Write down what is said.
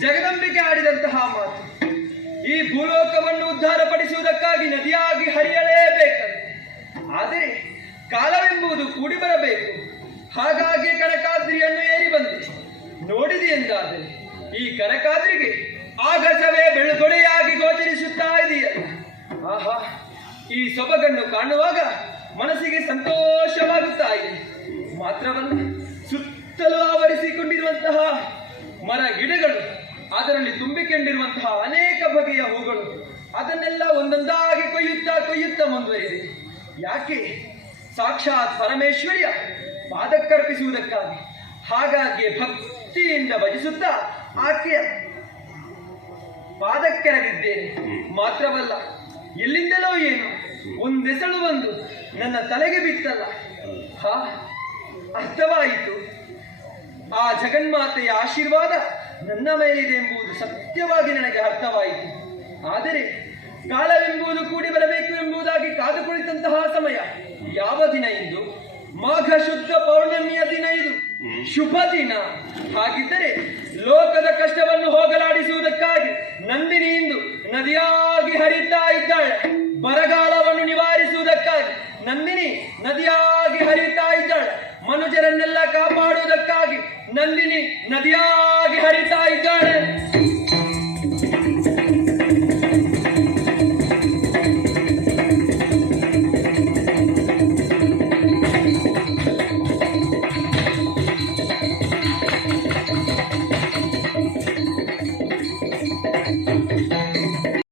ಜಗದಂಬಿಕೆ ಆಡಿದಂತಹ ಮಾತು. ಈ ಭೂಲೋಕವನ್ನು ಉದ್ಧಾರಪಡಿಸುವುದಕ್ಕಾಗಿ ನದಿಯಾಗಿ ಹರಿಯಲೇಬೇಕಂತೆ. ಆದರೆ ಕಾಲವೆಂಬುದು ಕೂಡಿ ಬರಬೇಕು. ಹಾಗಾಗಿ ಕನಕಾದ್ರಿಯನ್ನು ಏರಿ ಬಂದೆ. ನೋಡಿದೆ ಎಂದಾದರೆ ಈ ಕನಕಾದ್ರಿಗೆ ಆಗಸವೇ ಬೆಳಗೊಡೆಯಾಗಿ ಗೋಚರಿಸುತ್ತಾ ಇದೆಯಲ್ಲ. ಆಹಾ, ಈ ಸೊಬಗನ್ನು ಕಾಣುವಾಗ ಮನಸ್ಸಿಗೆ ಸಂತೋಷವಾಗುತ್ತಾ ಇದೆ. ಮಾತ್ರವಲ್ಲ, ಸುತ್ತಲೂ ಆವರಿಸಿಕೊಂಡಿರುವಂತಹ ಮರ ಗಿಡಗಳು, ಅದರಲ್ಲಿ ತುಂಬಿಕೊಂಡಿರುವಂತಹ ಅನೇಕ ಬಗೆಯ ಹೂಗಳು, ಅದನ್ನೆಲ್ಲ ಒಂದೊಂದಾಗಿ ಕೊಯ್ಯುತ್ತಾ ಮುಂದುವರಿದೆ. ಯಾಕೆ? ಸಾಕ್ಷಾತ್ ಪರಮೇಶ್ವರಿಯ ಪಾದಕ್ಕರ್ಪಿಸುವುದಕ್ಕಾಗಿ. ಹಾಗಾಗಿ ಭಕ್ತಿಯಿಂದ ಭಜಿಸುತ್ತಾ ಆಕೆಯ ಪಾದಕ್ಕೆರಗಿದ್ದೇನೆ. ಮಾತ್ರವಲ್ಲ, ಎಲ್ಲಿಂದಲೋ ಏನು ಒಂದೆಸಳು ಬಂದು ನನ್ನ ತಲೆಗೆ ಬಿತ್ತಲ್ಲ. ಅರ್ಥವಾಯಿತು. ಆ ಜಗನ್ಮಾತೆಯ ಆಶೀರ್ವಾದ ನನ್ನ ಮೇಲಿದೆ ಎಂಬುದು ಸತ್ಯವಾಗಿ ನನಗೆ ಅರ್ಥವಾಯಿತು. ಆದರೆ ಕಾಲವೆಂಬುದು ಕೂಡಿ ಬರಬೇಕು ಎಂಬುದಾಗಿ ಕಾದು ಕುಳಿತಂತಹ ಸಮಯ ಯಾವ ದಿನ ಇಂದು? ಮಾಘ ಶುದ್ಧ ಪೌರ್ಣಮಿಯ ದಿನ ಇದು. ಶುಭ ದಿನ. ಹಾಗಿದ್ದರೆ ಲೋಕದ ಕಷ್ಟವನ್ನು ಹೋಗಲಾಡಿಸುವುದಕ್ಕಾಗಿ ನಂದಿನಿ ಇಂದು ನದಿಯಾಗಿ ಹರಿತಾ ಇದ್ದಾಳೆ. ಬರಗಾಲವನ್ನು ನಿವಾರಿಸುವುದಕ್ಕಾಗಿ ನಂದಿನಿ ನದಿಯಾಗಿ ಹರಿತಾ ಇದ್ದಾಳೆ. ಮನುಜರನ್ನೆಲ್ಲ ಕಾಪಾಡುವುದಕ್ಕಾಗಿ ನಂದಿನಿ ನದಿಯಾಗಿ ಹರಿತಾ ಇದ್ದಾಳೆ.